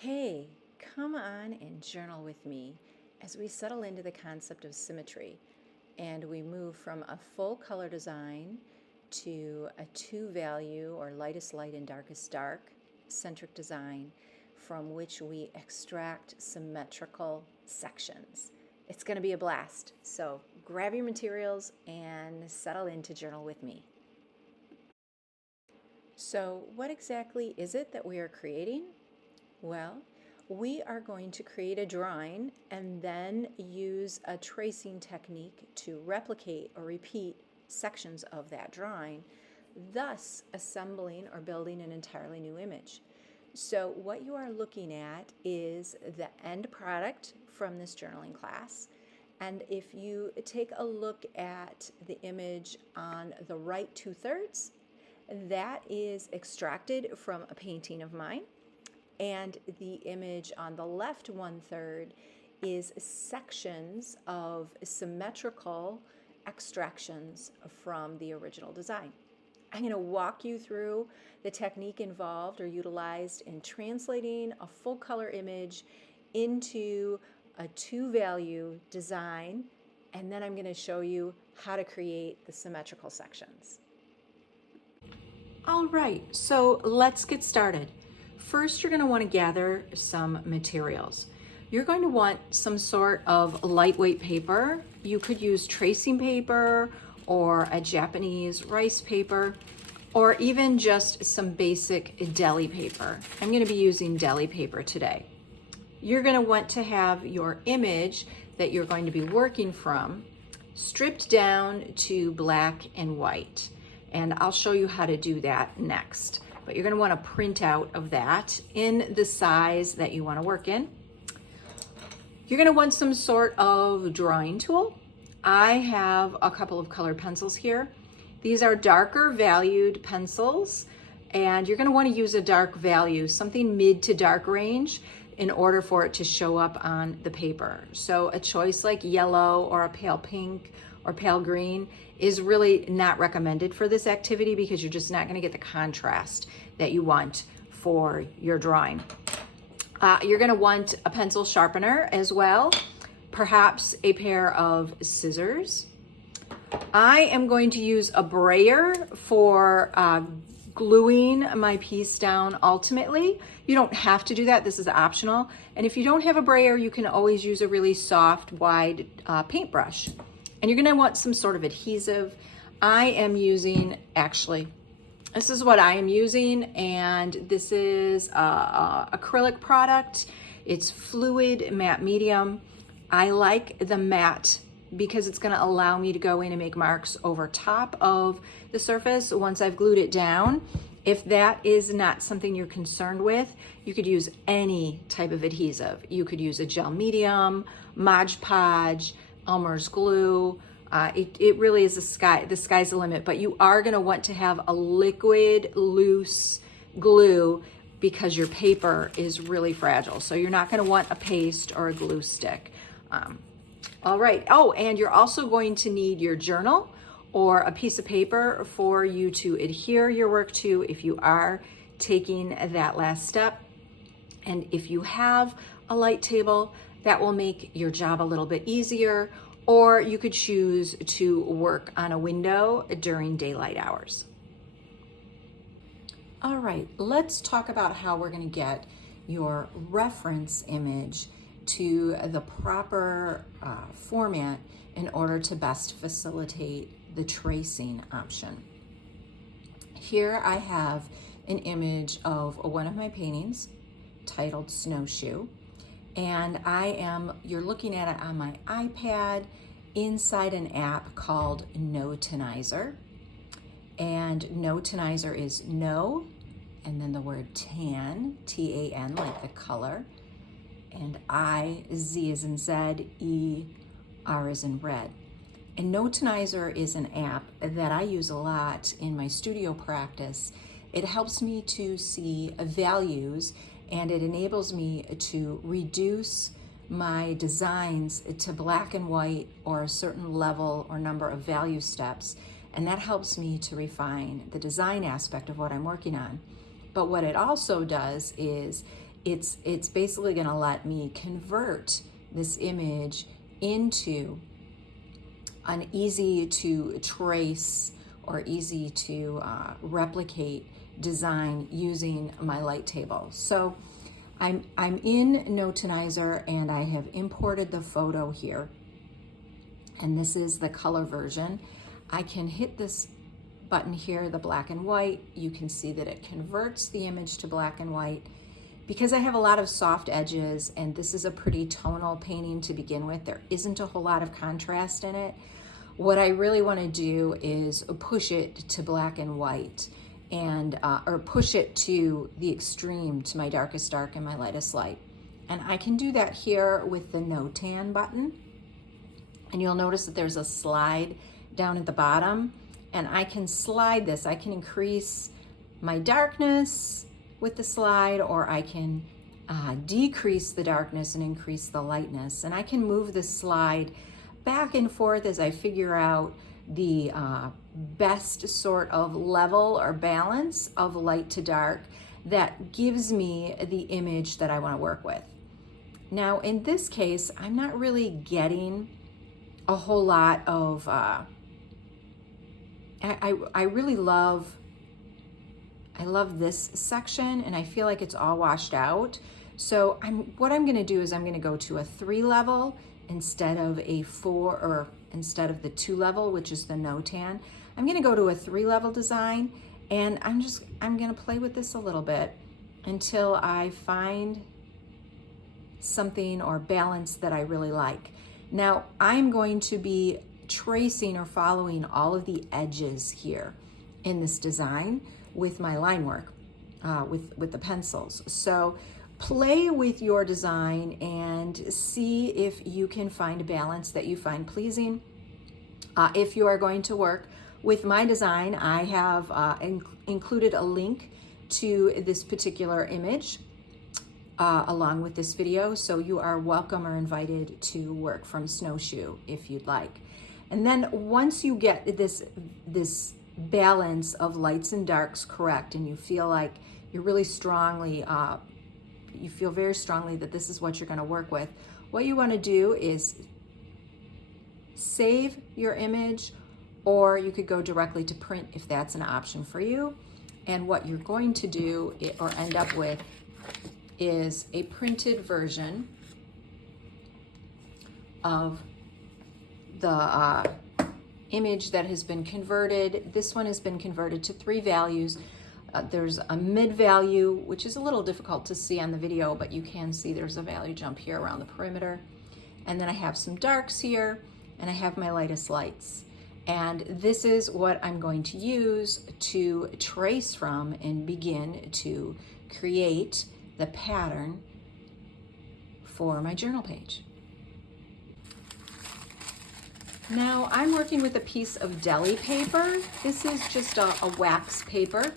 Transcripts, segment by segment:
Hey, come on and journal with me as we settle into the concept of symmetry and we move from a full color design to a two-value or lightest light and darkest dark centric design from which we extract symmetrical sections. It's going to be a blast, so grab your materials and settle in to journal with me. So what exactly is it that we are creating? Well, we are going to create a drawing and then use a tracing technique to replicate or repeat sections of that drawing, thus assembling or building an entirely new image. So what you are looking at is the end product from this journaling class. And if you take a look at the image on the right 2/3, that is extracted from a painting of mine. And the image on the left 1/3 is sections of symmetrical extractions from the original design. I'm going to walk you through the technique involved or utilized in translating a full color image into a two-value design, and then I'm going to show you how to create the symmetrical sections. All right, so let's get started. First, you're going to want to gather some materials. You're going to want some sort of lightweight paper. You could use tracing paper or a Japanese rice paper, or even just some basic deli paper. I'm going to be using deli paper today. You're going to want to have your image that you're going to be working from stripped down to black and white. And I'll show you how to do that next. But you're going to want to print out of that in the size that you want to work in. You're going to want some sort of drawing tool. I have a couple of colored pencils here. These are darker valued pencils, and you're going to want to use a dark value, something mid to dark range, in order for it to show up on the paper. So a choice like yellow or a pale pink or pale green is really not recommended for this activity because you're just not going to get the contrast that you want for your drawing. You're going to want a pencil sharpener as well, perhaps a pair of scissors. I am going to use a brayer for gluing my piece down ultimately. You don't have to do that, this is optional. And if you don't have a brayer, you can always use a really soft, wide paintbrush. And you're gonna want some sort of adhesive. I am using, actually, this is what I am using, and this is acrylic product. It's fluid matte medium. I like the matte because it's gonna allow me to go in and make marks over top of the surface once I've glued it down. If that is not something you're concerned with, you could use any type of adhesive. You could use a gel medium, Mod Podge, Elmer's glue. It really is the sky's the limit, but you are gonna want to have a liquid, loose glue because your paper is really fragile. So you're not gonna want a paste or a glue stick. All right, oh, and you're also going to need your journal or a piece of paper for you to adhere your work to if you are taking that last step. And if you have a light table, that will make your job a little bit easier, or you could choose to work on a window during daylight hours. All right, let's talk about how we're going to get your reference image to the proper format in order to best facilitate the tracing option. Here I have an image of one of my paintings titled Snowshoe, and you're looking at it on my iPad inside an app called Notonizer. And Notonizer is no, and then the word tan, T-A-N, like the color, and I, Z as in Z, E, R as in red. And Notonizer is an app that I use a lot in my studio practice. It helps me to see values, and it enables me to reduce my designs to black and white or a certain level or number of value steps. And that helps me to refine the design aspect of what I'm working on. But what it also does is it's basically going to let me convert this image into an easy to trace or easy to replicate design using my light table. So I'm in Notanizer and I have imported the photo here, and this is the color version. I can hit this button here, the black and white. You can see that it converts the image to black and white. Because I have a lot of soft edges and this is a pretty tonal painting to begin with, there isn't a whole lot of contrast in it. What I really want to do is push it to black and white, and or push it to the extreme, to my darkest dark and my lightest light. And I can do that here with the Notan button. And you'll notice that there's a slide down at the bottom, and I can slide this. I can increase my darkness with the slide, or I can decrease the darkness and increase the lightness. And I can move the slide back and forth as I figure out the best sort of level or balance of light to dark that gives me the image that I want to work with. Now, in this case, I'm not really getting a whole lot of, I really love, I love this section, and I feel like it's all washed out. So what I'm gonna do is I'm gonna go to a 3 level instead of a 4, or instead of the 2 level, which is the Notan. I'm gonna go to a 3 level design, and I'm gonna play with this a little bit until I find something or balance that I really like. Now, I'm going to be tracing or following all of the edges here in this design with my line work, with the pencils. So play with your design and see if you can find a balance that you find pleasing. If you are going to work with my design, I have included a link to this particular image along with this video, so you are welcome or invited to work from Snowshoe if you'd like. And then once you get this balance of lights and darks correct, and you feel like you're really strongly, you feel very strongly that this is what you're going to work with, what you want to do is save your image, or you could go directly to print if that's an option for you. And what you're going to do or end up with is a printed version of the image that has been converted. This one has been converted to 3 values. There's a mid value, which is a little difficult to see on the video, but you can see there's a value jump here around the perimeter. And then I have some darks here, and I have my lightest lights. And this is what I'm going to use to trace from and begin to create the pattern for my journal page. Now I'm working with a piece of deli paper. This is just a wax paper,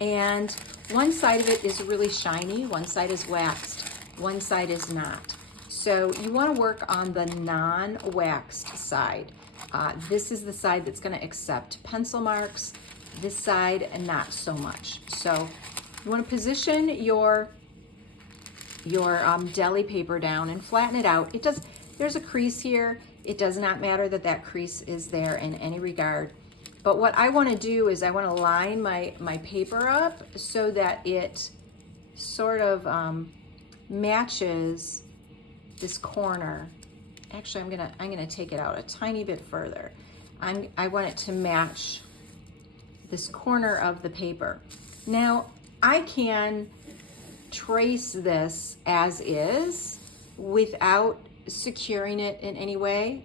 and one side of it is really shiny, one side is waxed, one side is not. So you want to work on the non-waxed side. This is the side that's going to accept pencil marks, this side and not so much. So you want to position your deli paper down and flatten it out. There's a crease here. It does not matter that that crease is there in any regard. But what I want to do is I want to line my paper up so that it sort of matches this corner. Actually, I'm gonna take it out a tiny bit further. I want it to match this corner of the paper. Now I can trace this as is without securing it in any way.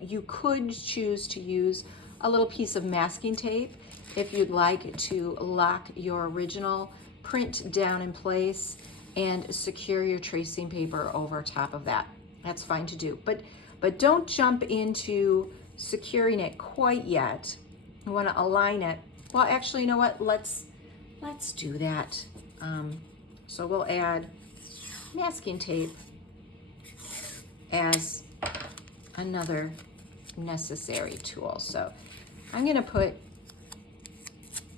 You could choose to use a little piece of masking tape if you'd like to lock your original print down in place and secure your tracing paper over top of that. That's fine to do, but don't jump into securing it quite yet. You want to align it. Well, actually, you know what? Let's do that. So we'll add masking tape as another necessary tool. So I'm going to put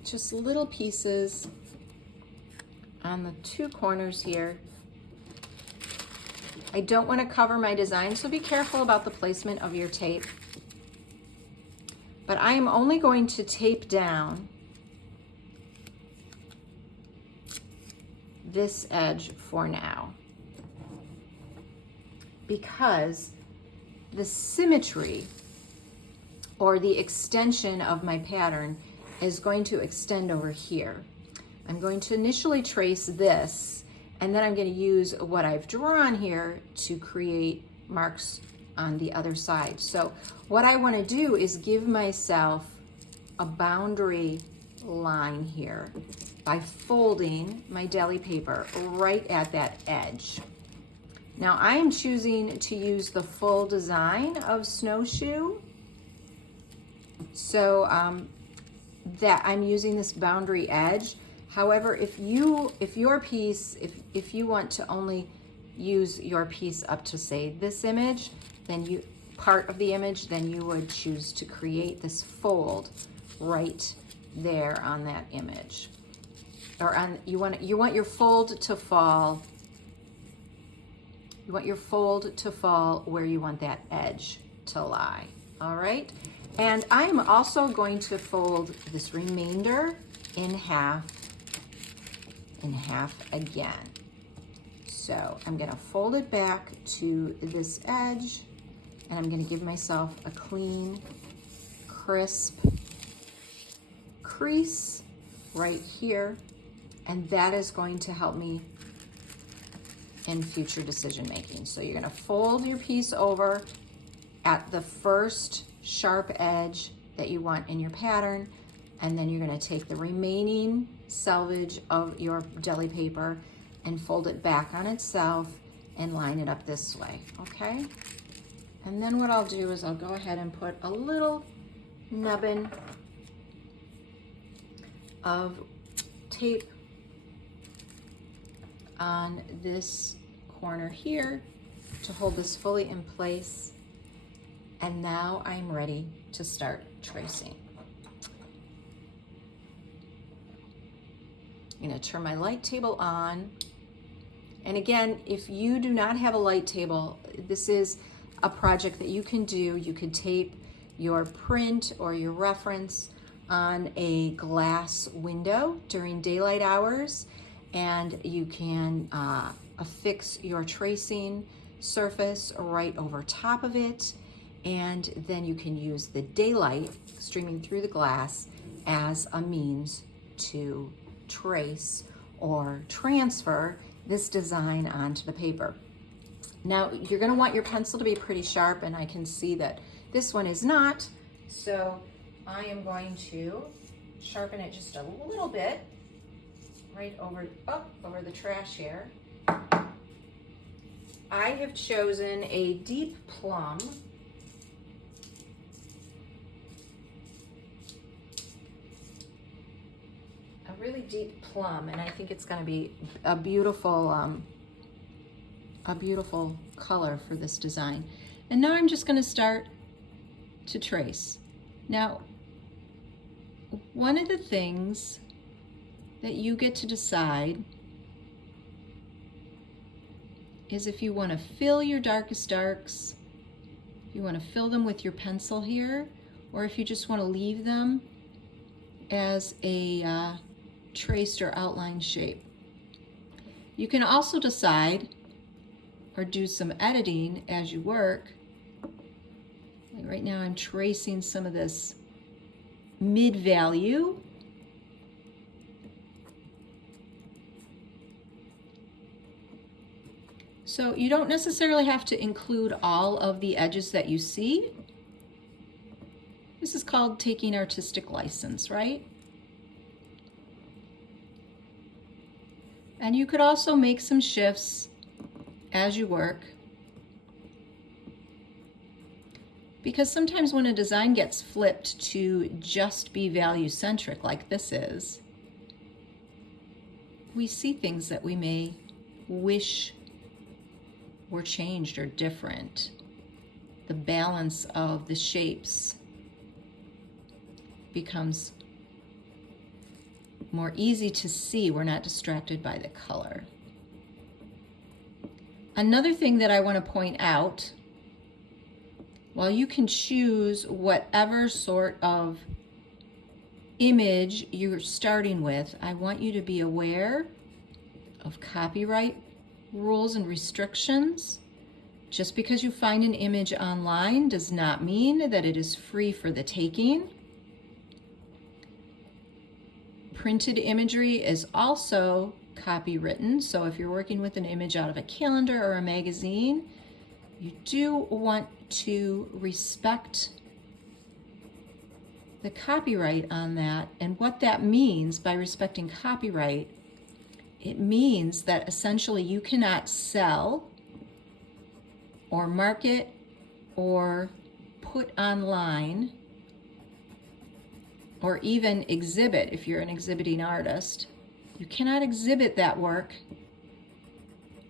just little pieces on the two corners here. I don't want to cover my design, so be careful about the placement of your tape. But I am only going to tape down this edge for now, because the symmetry or the extension of my pattern is going to extend over here. I'm going to initially trace this, and then I'm going to use what I've drawn here to create marks on the other side. So what I want to do is give myself a boundary line here by folding my deli paper right at that edge. Now I am choosing to use the full design of Snowshoe, so that I'm using this boundary edge. However, if you want to only use your piece up to, say, this image, then part of the image, then you would choose to create this fold right there on that image. Or you want your fold to fall. You want your fold to fall where you want that edge to lie. All right? And I'm also going to fold this remainder in half again. So I'm going to fold it back to this edge, and I'm going to give myself a clean, crisp crease right here, and that is going to help me in future decision making. So you're going to fold your piece over at the first sharp edge that you want in your pattern, and then you're going to take the remaining selvage of your deli paper and fold it back on itself and line it up this way, okay? And then what I'll do is I'll go ahead and put a little nubbin of tape on this corner here to hold this fully in place. And now I'm ready to start tracing. I'm going to turn my light table on. And again, if you do not have a light table, this is a project that you can do. You could tape your print or your reference on a glass window during daylight hours, and you can affix your tracing surface right over top of it, and then you can use the daylight streaming through the glass as a means to trace or transfer this design onto the paper. Now you're going to want your pencil to be pretty sharp, and I can see that this one is not, so I am going to sharpen it just a little bit right over the trash here. I have chosen a deep plum. A really deep plum, and I think it's going to be a beautiful color for this design. And now I'm just going to start to trace. Now, one of the things that you get to decide is if you want to fill your darkest darks, if you want to fill them with your pencil here, or if you just want to leave them as a traced or outlined shape. You can also decide or do some editing as you work. Like right now I'm tracing some of this mid-value. So you don't necessarily have to include all of the edges that you see. This is called taking artistic license, right? And you could also make some shifts as you work. Because sometimes when a design gets flipped to just be value-centric like this is, we see things that we may wish were changed or different. The balance of the shapes becomes more easy to see. We're not distracted by the color. Another thing that I want to point out, while you can choose whatever sort of image you're starting with, I want you to be aware of copyright rules and restrictions. Just because you find an image online does not mean that it is free for the taking. Printed imagery is also copywritten, so if you're working with an image out of a calendar or a magazine, you do want to respect the copyright on that. And what that means by respecting copyright, it means that essentially you cannot sell or market or put online or even exhibit. If you're an exhibiting artist, you cannot exhibit that work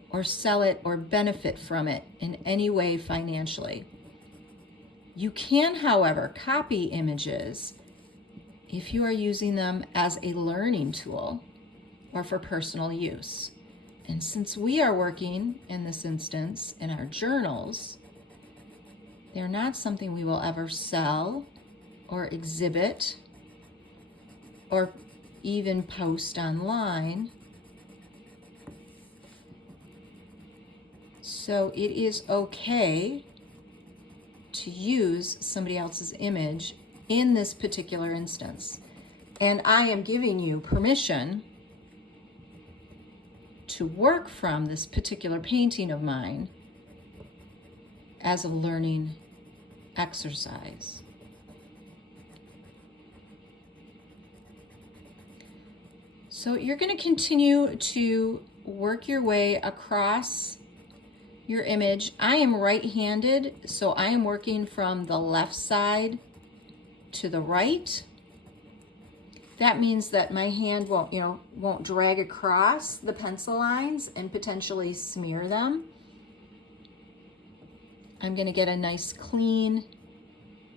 or sell it or benefit from it in any way financially. You can, however, copy images if you are using them as a learning tool or for personal use. And since we are working in this instance in our journals, they're not something we will ever sell or exhibit or even post online. So it is okay to use somebody else's image in this particular instance. And I am giving you permission to work from this particular painting of mine as a learning exercise. So you're going to continue to work your way across your image. I am right-handed, so I am working from the left side to the right. That means that my hand won't drag across the pencil lines and potentially smear them. I'm going to get a nice clean,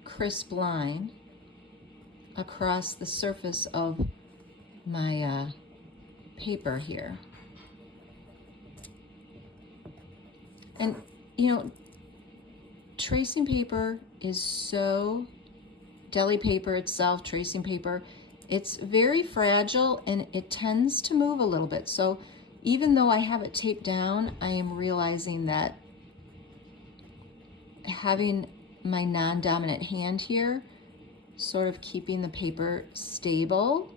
crisp line across the surface of my paper here. And tracing paper is so, deli paper itself, tracing paper, it's very fragile and it tends to move a little bit. So even though I have it taped down, I am realizing that having my non-dominant hand here, sort of keeping the paper stable,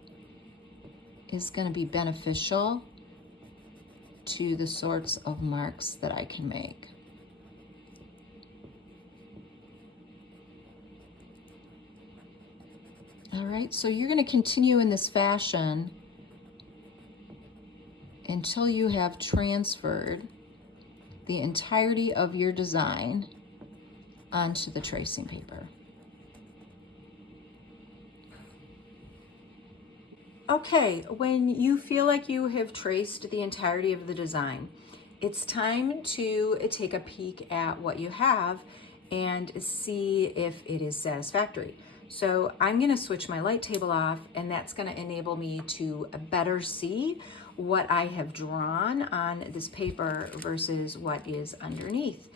is going to be beneficial to the sorts of marks that I can make. All right, so you're going to continue in this fashion until you have transferred the entirety of your design onto the tracing paper. Okay, when you feel like you have traced the entirety of the design, it's time to take a peek at what you have and see if it is satisfactory. So I'm going to switch my light table off, and that's going to enable me to better see what I have drawn on this paper versus what is underneath.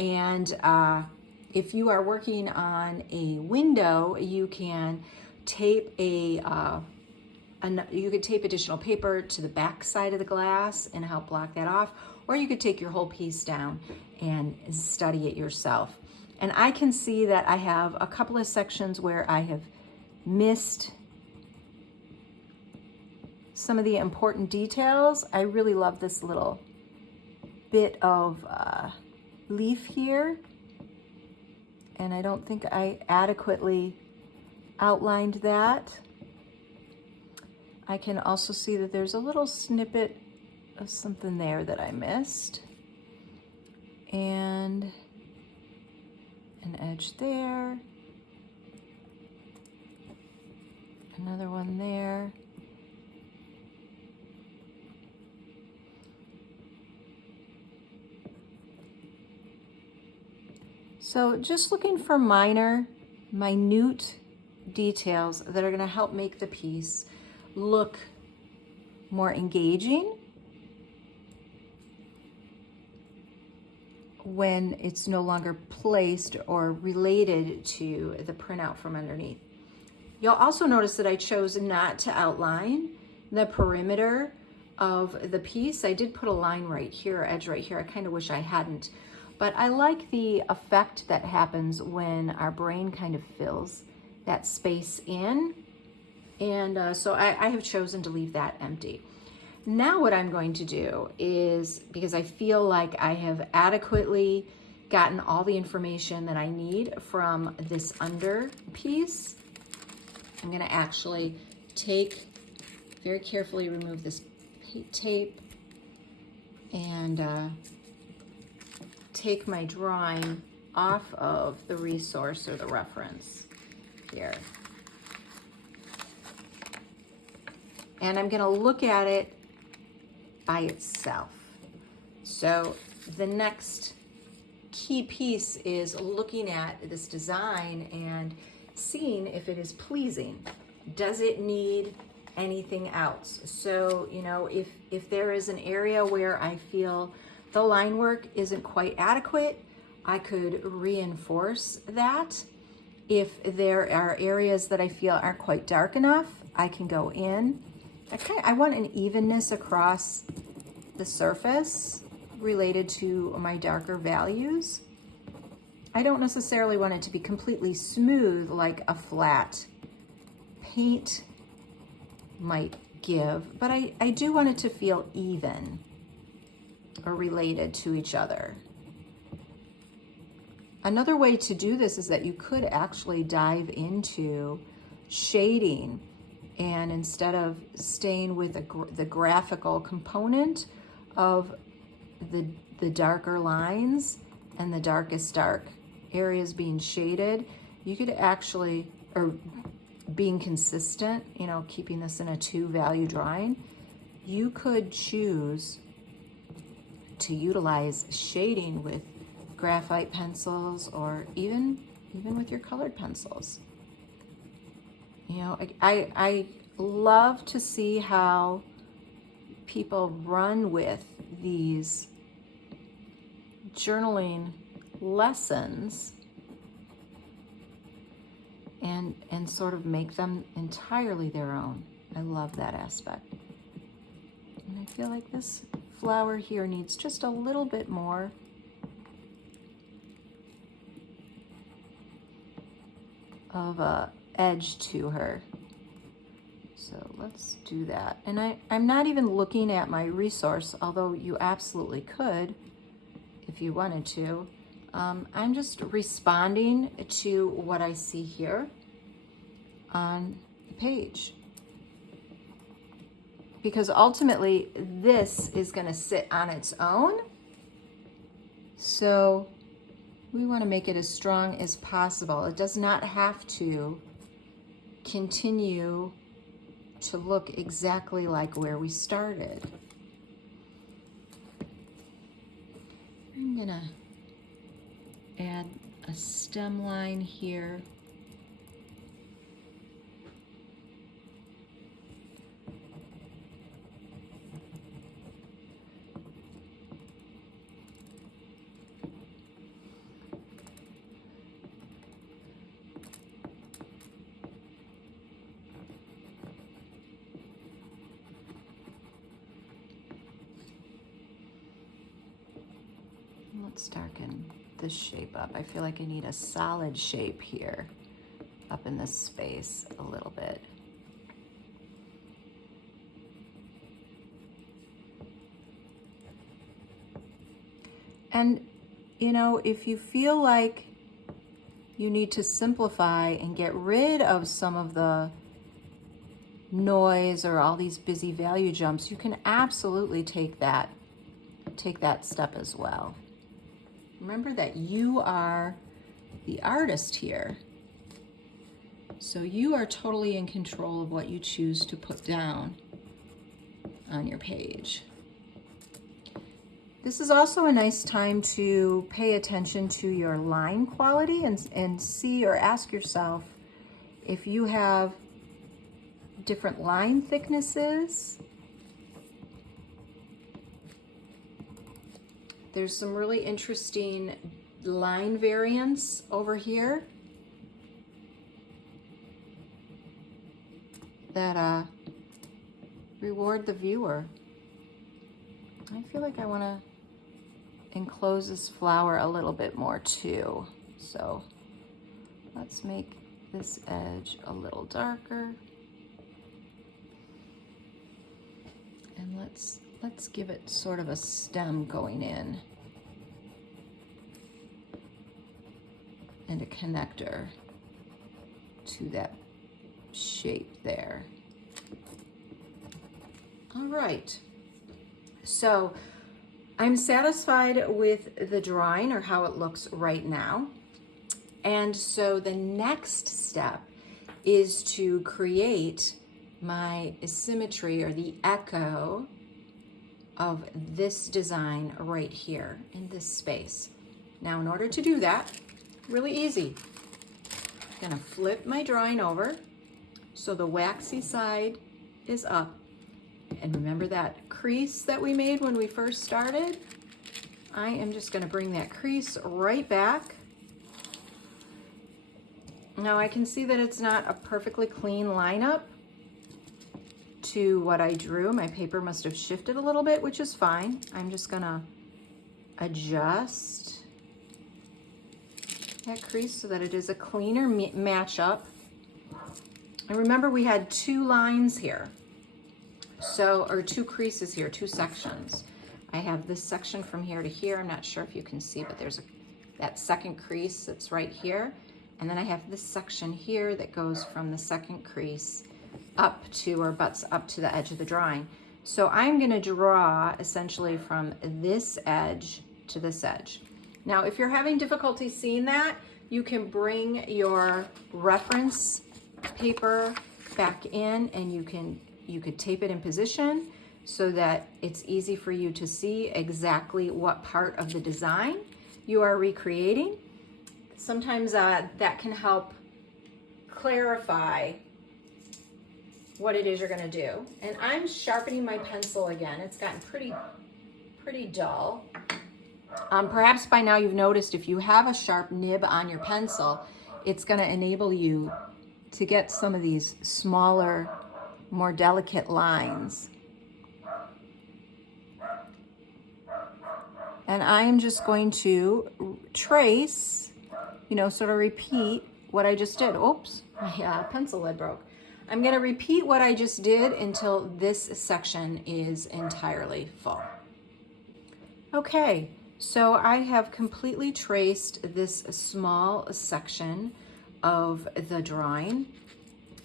And if you are working on a window, you can tape you could tape additional paper to the back side of the glass and help block that off, or you could take your whole piece down and study it yourself. And I can see that I have a couple of sections where I have missed some of the important details. I really love this little bit of leaf here, and I don't think I adequately outlined that. I can also see that there's a little snippet of something there that I missed, and an edge there, another one there. So just looking for minute details that are going to help make the piece look more engaging when it's no longer placed or related to the printout from underneath. You'll also notice that I chose not to outline the perimeter of the piece. I did put a line right here, edge right here. I kind of wish I hadn't, but I like the effect that happens when our brain kind of fills that space in. And so I have chosen to leave that empty. Now what I'm going to do is, because I feel like I have adequately gotten all the information that I need from this under piece, I'm going to actually very carefully remove this tape and take my drawing off of the resource or the reference here. And I'm going to look at it by itself. So the next key piece is looking at this design and seeing if it is pleasing. Does it need anything else? So, you know, if there is an area where I feel the line work isn't quite adequate, I could reinforce that. If there are areas that I feel aren't quite dark enough, I can go in. I want an evenness across the surface related to my darker values. I don't necessarily want it to be completely smooth like a flat paint might give, but I do want it to feel even or related to each other. Another way to do this is that you could actually dive into shading, and instead of staying with the graphical component of the darker lines and the darkest dark areas being shaded, you could actually, or being consistent, you know, keeping this in a 2-value drawing, you could choose to utilize shading with graphite pencils or even with your colored pencils. You know, I love to see how people run with these journaling lessons and sort of make them entirely their own. I love that aspect. And I feel like this flower here needs just a little bit more of a edge to her. So let's do that. And I'm not even looking at my resource, although you absolutely could if you wanted to. I'm just responding to what I see here on the page. Because ultimately, this is going to sit on its own. So we want to make it as strong as possible. It does not have to continue to look exactly like where we started. I'm going to add a stem line here. Let's darken this shape up. I feel like I need a solid shape here up in this space a little bit. And, you know, if you feel like you need to simplify and get rid of some of the noise or all these busy value jumps, you can absolutely take that step as well. Remember that you are the artist here. So you are totally in control of what you choose to put down on your page. This is also a nice time to pay attention to your line quality and see or ask yourself if you have different line thicknesses. There's some really interesting line variants over here that reward the viewer. I feel like I want to enclose this flower a little bit more too. So let's make this edge a little darker. And let's give it sort of a stem going in and a connector to that shape there. All right, so I'm satisfied with the drawing or how it looks right now. And so the next step is to create my symmetry or the echo of this design right here in this space. Now, in order to do that, really easy. I'm gonna flip my drawing over so the waxy side is up. And remember that crease that we made when we first started? I am just gonna bring that crease right back. Now I can see that it's not a perfectly clean lineup to what I drew. My paper must have shifted a little bit, which is fine. I'm just gonna adjust that crease so that it is a cleaner matchup. And remember, we had two lines here. So, or two creases here, two sections. I have this section from here to here. I'm not sure if you can see, but there's that second crease that's right here. And then I have this section here that goes from the second crease up to, or butts up to the edge of the drawing. So I'm gonna draw essentially from this edge to this edge. Now, if you're having difficulty seeing that, you can bring your reference paper back in and you could tape it in position so that it's easy for you to see exactly what part of the design you are recreating. Sometimes that can help clarify what it is you're gonna do. And I'm sharpening my pencil again. It's gotten pretty dull. Perhaps by now you've noticed if you have a sharp nib on your pencil, it's gonna enable you to get some of these smaller, more delicate lines. And I'm just going to trace, sort of repeat what I just did. Oops, my pencil lid broke. I'm gonna repeat what I just did until this section is entirely full. Okay, so I have completely traced this small section of the drawing.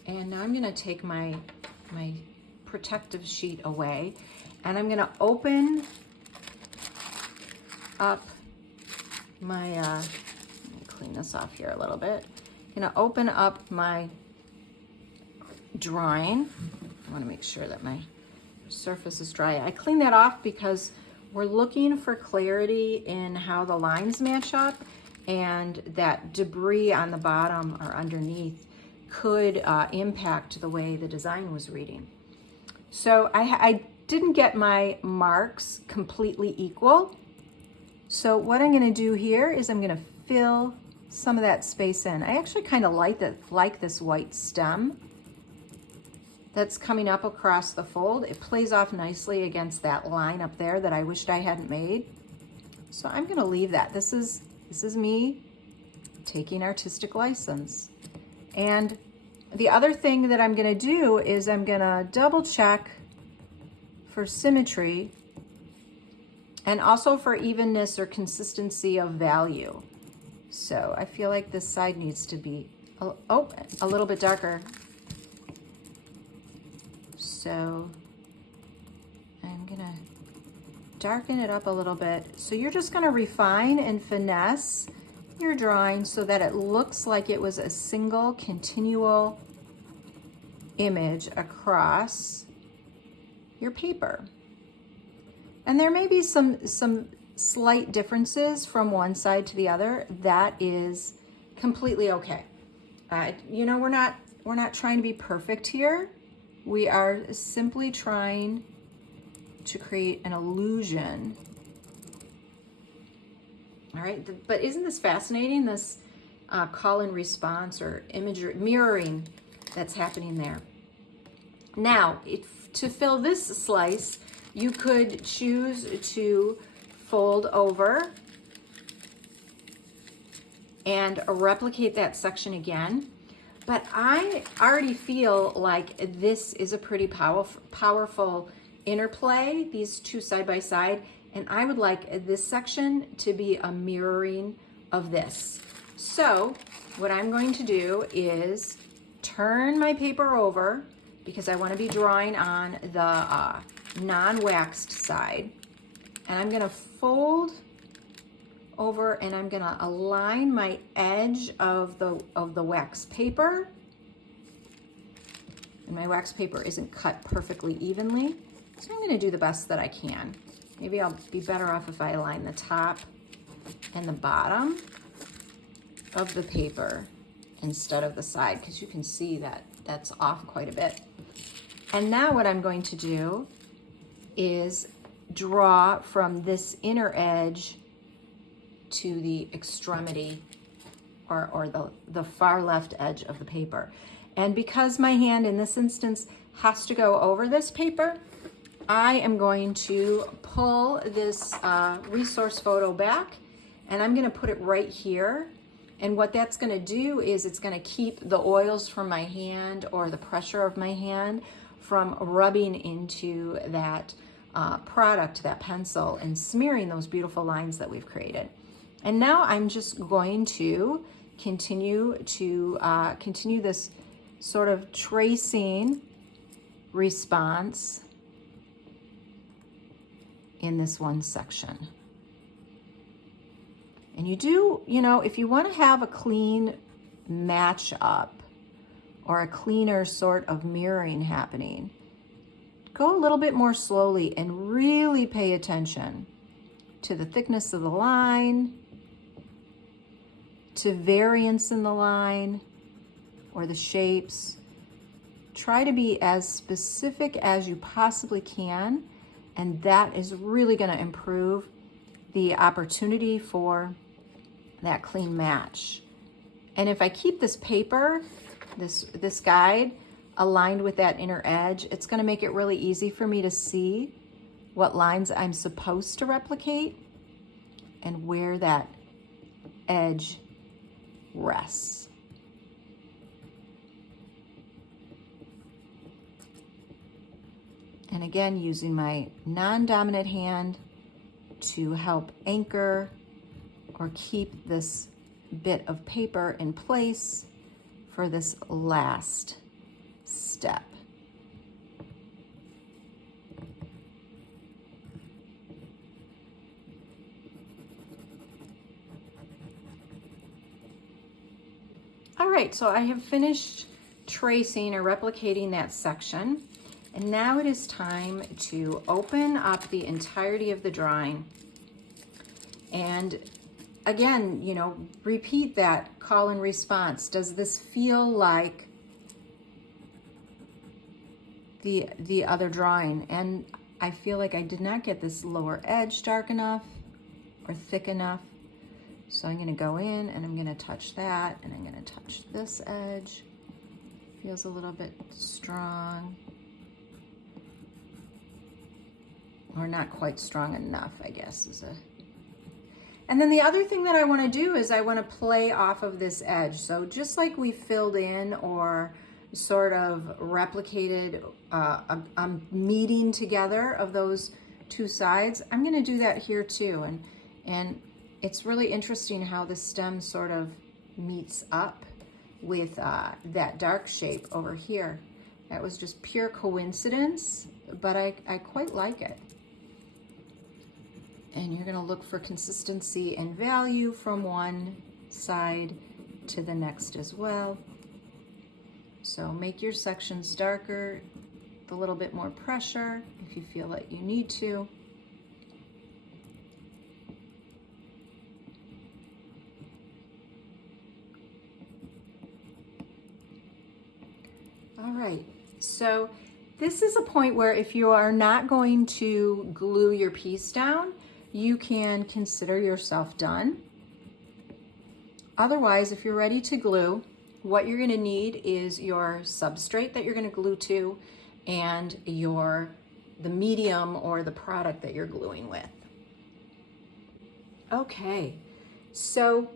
And now I'm gonna take my protective sheet away and I'm gonna open up my, let me clean this off here a little bit. I'm gonna open up my drawing. I wanna make sure that my surface is dry. I clean that off because we're looking for clarity in how the lines match up, and that debris on the bottom or underneath could impact the way the design was reading. So I didn't get my marks completely equal. So what I'm gonna do here is I'm gonna fill some of that space in. I actually kind of like this white stem that's coming up across the fold. It plays off nicely against that line up there that I wished I hadn't made. So I'm gonna leave that. This is me taking artistic license. And the other thing that I'm gonna do is I'm gonna double check for symmetry and also for evenness or consistency of value. So I feel like this side needs to be a little bit darker. So I'm gonna darken it up a little bit. So you're just gonna refine and finesse your drawing so that it looks like it was a single continual image across your paper. And there may be some slight differences from one side to the other. That is completely okay. We're not trying to be perfect here. We are simply trying to create an illusion. All right, but isn't this fascinating, this call and response or imagery, mirroring that's happening there? Now, to fill this slice, you could choose to fold over and replicate that section again. But I already feel like this is a pretty powerful interplay, these two side by side, and I would like this section to be a mirroring of this. So what I'm going to do is turn my paper over because I want to be drawing on the non-waxed side, and I'm going to fold over and I'm going to align my edge of the wax paper. And my wax paper isn't cut perfectly evenly, so I'm going to do the best that I can. Maybe I'll be better off if I align the top and the bottom of the paper instead of the side, because you can see that that's off quite a bit. And now what I'm going to do is draw from this inner edge to the extremity or the far left edge of the paper. And because my hand in this instance has to go over this paper, I am going to pull this resource photo back and I'm going to put it right here. And what that's going to do is it's going to keep the oils from my hand or the pressure of my hand from rubbing into that product, that pencil, and smearing those beautiful lines that we've created. And now I'm just going to continue this sort of tracing response in this one section. And you do, if you want to have a clean match up or a cleaner sort of mirroring happening, go a little bit more slowly and really pay attention to the thickness of the line, to variance in the line or the shapes. Try to be as specific as you possibly can, and that is really going to improve the opportunity for that clean match. And if I keep this paper, this guide aligned with that inner edge, it's going to make it really easy for me to see what lines I'm supposed to replicate and where that edge rests. And again, using my non-dominant hand to help anchor or keep this bit of paper in place for this last step. All right, so I have finished tracing or replicating that section, and now it is time to open up the entirety of the drawing. And again, repeat that call and response. Does this feel like the other drawing? And I feel like I did not get this lower edge dark enough or thick enough. So I'm going to go in and I'm going to touch that, and I'm going to touch this edge. Feels a little bit strong, or not quite strong enough, I guess is a. And then the other thing that I want to do is I want to play off of this edge. So just like we filled in or sort of replicated a meeting together of those two sides, I'm going to do that here too. And it's really interesting how the stem sort of meets up with that dark shape over here. That was just pure coincidence, but I quite like it. And you're going to look for consistency and value from one side to the next as well. So make your sections darker, with a little bit more pressure if you feel that you need to. All right, so This is a point where if you are not going to glue your piece down, you can consider yourself done. Otherwise, if you're ready to glue, what you're gonna need is your substrate that you're gonna glue to and the medium or the product that you're gluing with. Okay, so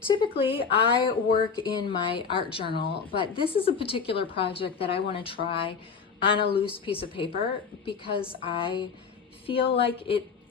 typically I work in my art journal, but this is a particular project that I want to try on a loose piece of paper because I feel like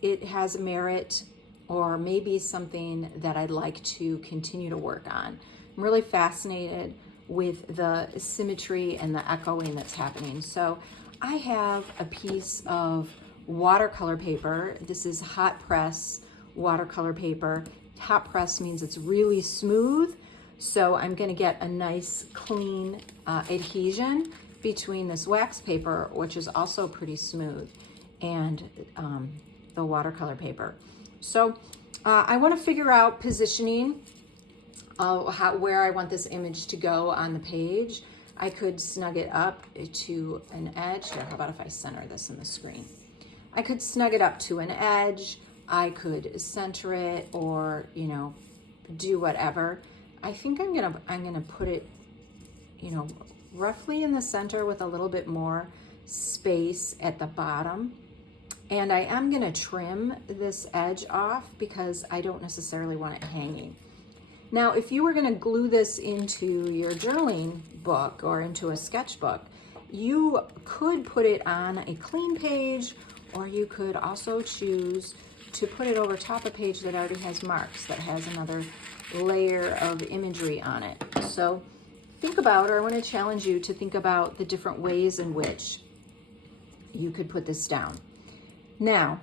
it has merit, or maybe something that I'd like to continue to work on. I'm really fascinated with the symmetry and the echoing that's happening. So I have a piece of watercolor paper. This is hot press watercolor paper. Hot press means it's really smooth. So I'm gonna get a nice clean adhesion between this wax paper, which is also pretty smooth, and the watercolor paper. So I wanna figure out positioning where I want this image to go on the page. I could snug it up to an edge. Here, how about if I center this in the screen? I could snug it up to an edge. I could center it, or, you know, do whatever. I think I'm gonna put it, you know, roughly in the center with a little bit more space at the bottom. And I am gonna trim this edge off because I don't necessarily want it hanging. Now, if you were gonna glue this into your journaling book or into a sketchbook, you could put it on a clean page, or you could also choose to put it over top a page that already has marks, that has another layer of imagery on it. So think about, or I want to challenge you to think about the different ways in which you could put this down. Now,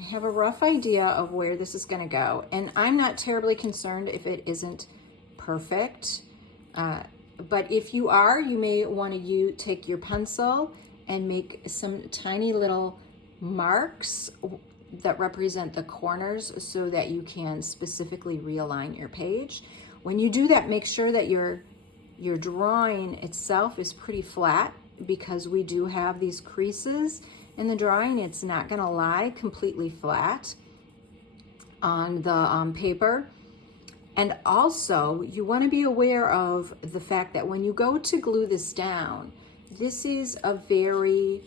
I have a rough idea of where this is going to go, and I'm not terribly concerned if it isn't perfect. But if you are, you may want to take your pencil and make some tiny little marks that represent the corners so that you can specifically realign your page. When you do that, make sure that your drawing itself is pretty flat, because we do have these creases in the drawing. It's not going to lie completely flat on the paper. And also, you want to be aware of the fact that when you go to glue this down, this is a very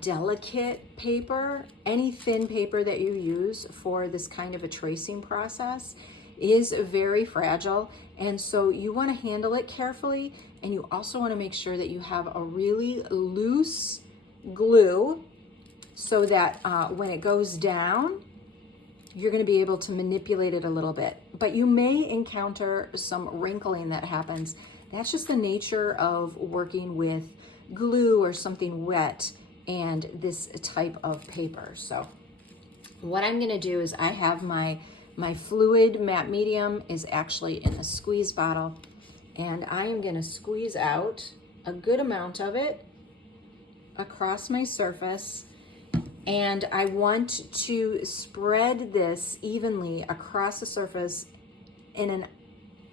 delicate paper. Any thin paper that you use for this kind of a tracing process is very fragile, and so you want to handle it carefully, and you also want to make sure that you have a really loose glue so that when it goes down, you're going to be able to manipulate it a little bit. But you may encounter some wrinkling that happens. That's just the nature of working with glue or something wet and this type of paper. So what I'm going to do is I have my fluid matte medium is actually in a squeeze bottle, and I am going to squeeze out a good amount of it across my surface, and I want to spread this evenly across the surface in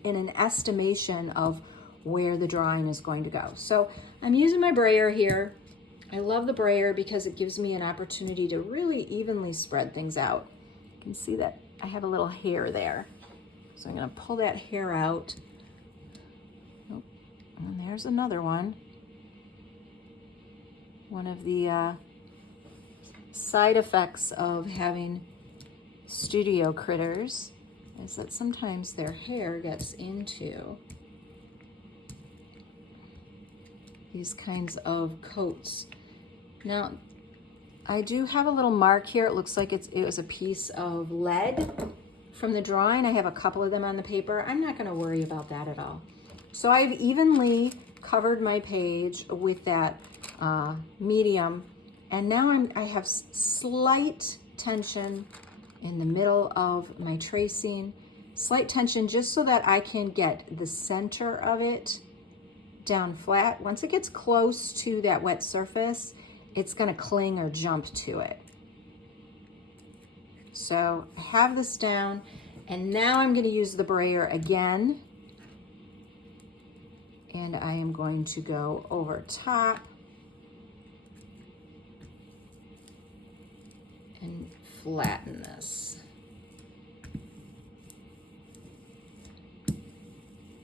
an estimation of where the drawing is going to go. So I'm using my brayer here. I love the brayer because it gives me an opportunity to really evenly spread things out. You can see that I have a little hair there. So I'm going to pull that hair out. Oh, and there's another one. One of the side effects of having studio critters is that sometimes their hair gets into these kinds of coats. Now, I do have a little mark here. It looks like it was a piece of lead from the drawing. I have a couple of them on the paper. I'm not going to worry about that at all. So I've evenly covered my page with that medium, and now I have slight tension in the middle of my tracing. Slight tension just so that I can get the center of it down flat. Once it gets close to that wet surface, it's going to cling or jump to it. So I have this down, And now I'm going to use the brayer again. And I am going to go over top and flatten this.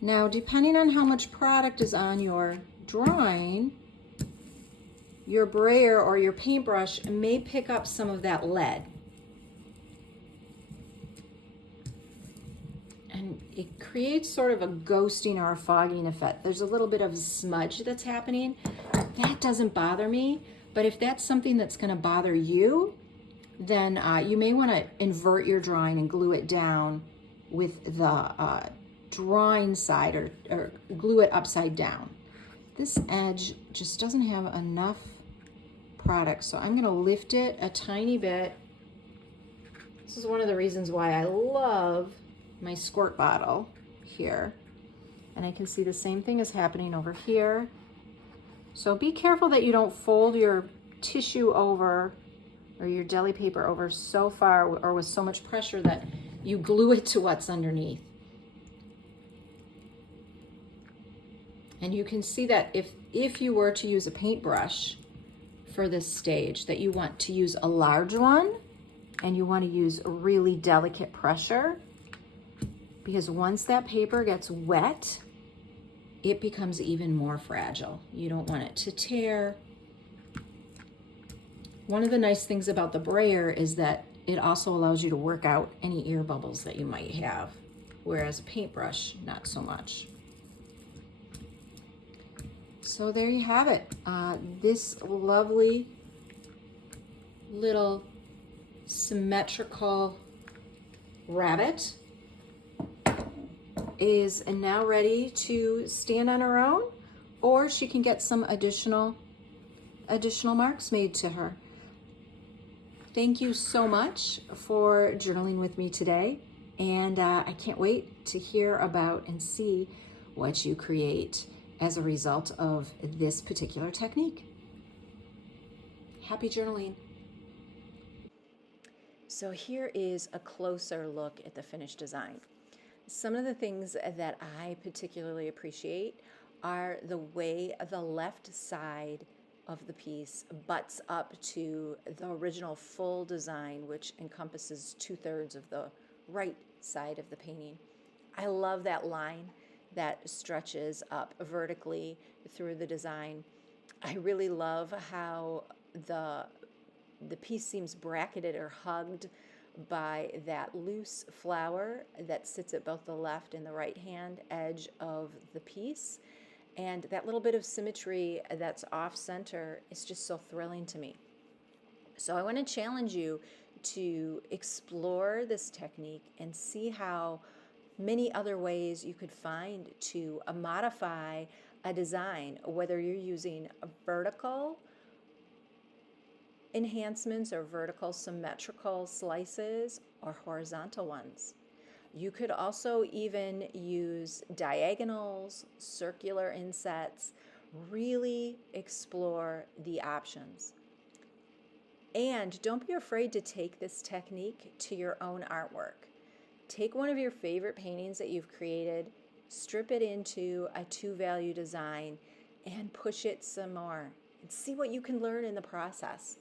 Now, depending on how much product is on your drawing, your brayer or your paintbrush may pick up some of that lead. And it creates sort of a ghosting or a fogging effect. There's a little bit of smudge that's happening. That doesn't bother me, but if that's something that's going to bother you, then you may want to invert your drawing and glue it down with the drawing side, or glue it upside down. This edge just doesn't have enough product, so I'm going to lift it a tiny bit. This is one of the reasons why I love my squirt bottle here. And I can see the same thing is happening over here. So be careful that you don't fold your tissue over or your deli paper over so far or with so much pressure that you glue it to what's underneath. And you can see that if you were to use a paintbrush for this stage, that you want to use a large one and you want to use a really delicate pressure, because once that paper gets wet, it becomes even more fragile. You don't want it to tear. One of the nice things about the brayer is that it also allows you to work out any ear bubbles that you might have, whereas a paintbrush, not so much. So there you have it. This lovely little symmetrical rabbit is now ready to stand on her own, or she can get some additional marks made to her. Thank you so much for journaling with me today, and I can't wait to hear about and see what you create as a result of this particular technique. Happy journaling. So here is a closer look at the finished design. Some of the things that I particularly appreciate are the way the left side of the piece butts up to the original full design, which encompasses 2/3 of the right side of the painting. I love that line that stretches up vertically through the design. I really love how the piece seems bracketed or hugged by that loose flower that sits at both the left and the right hand edge of the piece. And that little bit of symmetry that's off center is just so thrilling to me. So I want to challenge you to explore this technique and see how many other ways you could find to modify a design, whether you're using a vertical enhancements or vertical symmetrical slices or horizontal ones. You could also even use diagonals, circular insets, really explore the options. And don't be afraid to take this technique to your own artwork. Take one of your favorite paintings that you've created, strip it into a 2-value design, and push it some more. And see what you can learn in the process.